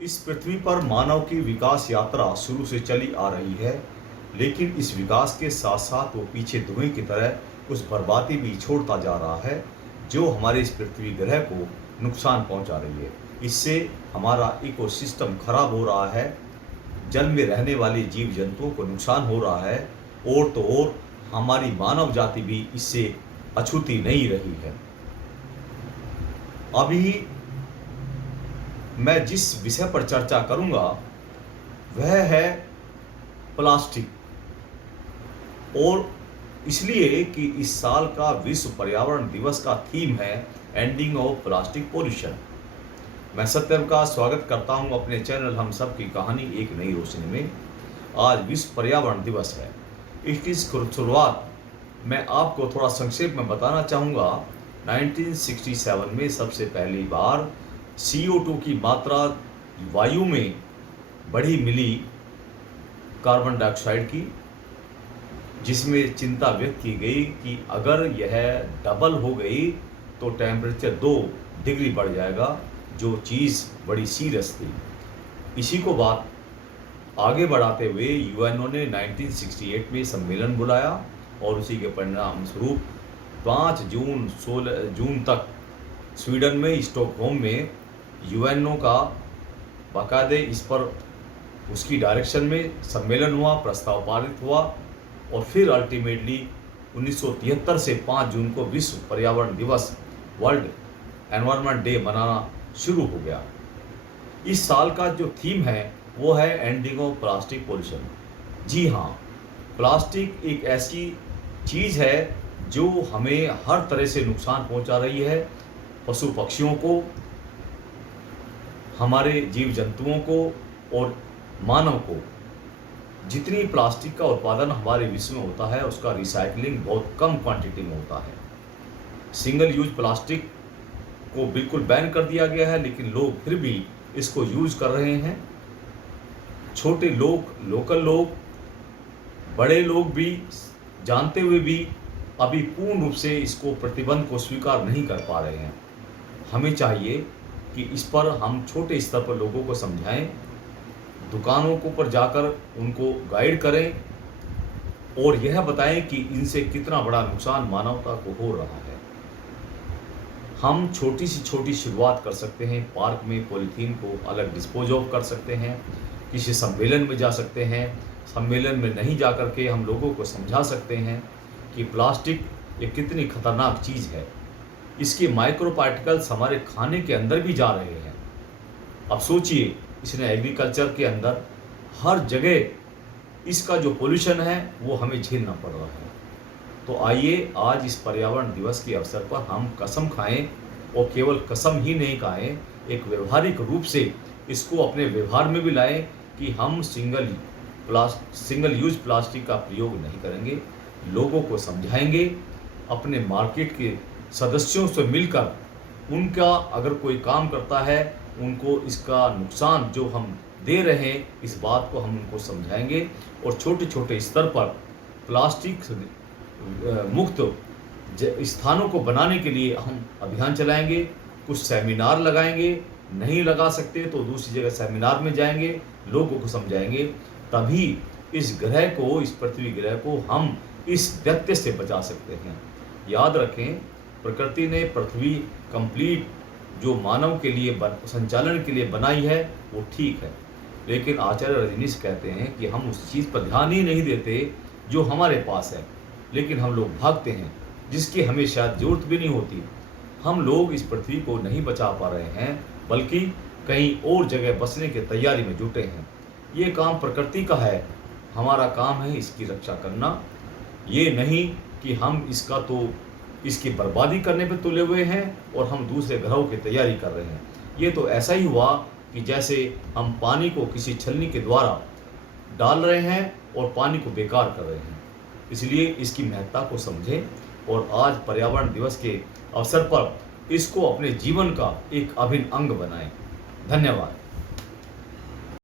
इस पृथ्वी पर मानव की विकास यात्रा शुरू से चली आ रही है, लेकिन इस विकास के साथ साथ वो पीछे धुएं की तरह कुछ बर्बादी भी छोड़ता जा रहा है, जो हमारे इस पृथ्वी ग्रह को नुकसान पहुंचा रही है। इससे हमारा इकोसिस्टम खराब हो रहा है, जल में रहने वाले जीव जंतुओं को नुकसान हो रहा है, और तो और हमारी मानव जाति भी इससे अछूती नहीं रही है। अभी मैं जिस विषय पर चर्चा करूंगा वह है प्लास्टिक, और इसलिए कि इस साल का विश्व पर्यावरण दिवस का थीम है एंडिंग ऑफ प्लास्टिक पोल्यूशन। मैं सत्यम का स्वागत करता हूं अपने चैनल हम सब की कहानी एक नई रोशनी में। आज विश्व पर्यावरण दिवस है। इसकी शुरुआत मैं आपको थोड़ा संक्षेप में बताना चाहूँगा। 1967 में सबसे पहली बार CO2 की मात्रा वायु में बढ़ी मिली कार्बन डाइऑक्साइड की, जिसमें चिंता व्यक्त की गई कि अगर यह डबल हो गई तो टेम्परेचर 2 डिग्री बढ़ जाएगा, जो चीज़ बड़ी सीरियस थी। इसी को बात आगे बढ़ाते हुए यूएनओ ने 1968 में सम्मेलन बुलाया, और उसी के परिणाम स्वरूप 5 जून 16 जून तक स्वीडन में स्टॉकहोम में यूएनओ का बाकायदे इस पर उसकी डायरेक्शन में सम्मेलन हुआ, प्रस्ताव पारित हुआ, और फिर अल्टीमेटली 1973 से 5 जून को विश्व पर्यावरण दिवस, वर्ल्ड एनवायरनमेंट डे मनाना शुरू हो गया। इस साल का जो थीम है वो है एंडिंग ऑफ प्लास्टिक पोल्यूशन। जी हाँ, प्लास्टिक एक ऐसी चीज़ है जो हमें हर तरह से नुकसान पहुंचा रही है, पशु पक्षियों को, हमारे जीव जंतुओं को और मानव को। जितनी प्लास्टिक का उत्पादन हमारे विश्व में होता है उसका रिसाइकलिंग बहुत कम क्वांटिटी में होता है। सिंगल यूज प्लास्टिक को बिल्कुल बैन कर दिया गया है, लेकिन लोग फिर भी इसको यूज कर रहे हैं। छोटे लोग, लोकल लोग, बड़े लोग भी जानते हुए भी अभी पूर्ण रूप से इसको प्रतिबंध को स्वीकार नहीं कर पा रहे हैं। हमें चाहिए कि इस पर हम छोटे स्तर पर लोगों को समझाएं, दुकानों को पर जाकर उनको गाइड करें, और यह बताएं कि इनसे कितना बड़ा नुकसान मानवता को हो रहा है। हम छोटी सी छोटी शुरुआत कर सकते हैं। पार्क में पॉलीथीन को अलग डिस्पोज ऑफ कर सकते हैं, किसी सम्मेलन में जा सकते हैं, सम्मेलन में नहीं जा कर के हम लोगों को समझा सकते हैं कि प्लास्टिक ये कितनी खतरनाक चीज़ है। इसके माइक्रो पार्टिकल्स हमारे खाने के अंदर भी जा रहे हैं। अब सोचिए, इसने एग्रीकल्चर के अंदर हर जगह इसका जो पोल्यूशन है वो हमें झेलना पड़ रहा है। तो आइए आज इस पर्यावरण दिवस के अवसर पर हम कसम खाएं, और केवल कसम ही नहीं खाएं, एक व्यवहारिक रूप से इसको अपने व्यवहार में भी लाएं कि हम सिंगल यूज प्लास्टिक का प्रयोग नहीं करेंगे। लोगों को समझाएंगे, अपने मार्केट के सदस्यों से मिलकर उनका अगर कोई काम करता है, उनको इसका नुकसान जो हम दे रहे हैं इस बात को हम उनको समझाएंगे, और छोटे छोटे स्तर पर प्लास्टिक मुक्त स्थानों को बनाने के लिए हम अभियान चलाएंगे। कुछ सेमिनार लगाएंगे, नहीं लगा सकते तो दूसरी जगह सेमिनार में जाएंगे, लोगों को समझाएंगे। तभी इस ग्रह को, इस पृथ्वी ग्रह को हम इस दैत्य से बचा सकते हैं। याद रखें, प्रकृति ने पृथ्वी कंप्लीट जो मानव के लिए संचालन के लिए बनाई है वो ठीक है, लेकिन आचार्य रजनीश कहते हैं कि हम उस चीज़ पर ध्यान ही नहीं देते जो हमारे पास है, लेकिन हम लोग भागते हैं जिसकी हमें शायद जरूरत भी नहीं होती। हम लोग इस पृथ्वी को नहीं बचा पा रहे हैं, बल्कि कहीं और जगह बसने की तैयारी में जुटे हैं। ये काम प्रकृति का है, हमारा काम है इसकी रक्षा करना। ये नहीं कि हम इसकी बर्बादी करने पे तुले हुए हैं और हम दूसरे ग्रहों की तैयारी कर रहे हैं। ये तो ऐसा ही हुआ कि जैसे हम पानी को किसी छलनी के द्वारा डाल रहे हैं और पानी को बेकार कर रहे हैं। इसलिए इसकी महत्ता को समझें, और आज पर्यावरण दिवस के अवसर पर इसको अपने जीवन का एक अभिन्न अंग बनाएं। धन्यवाद।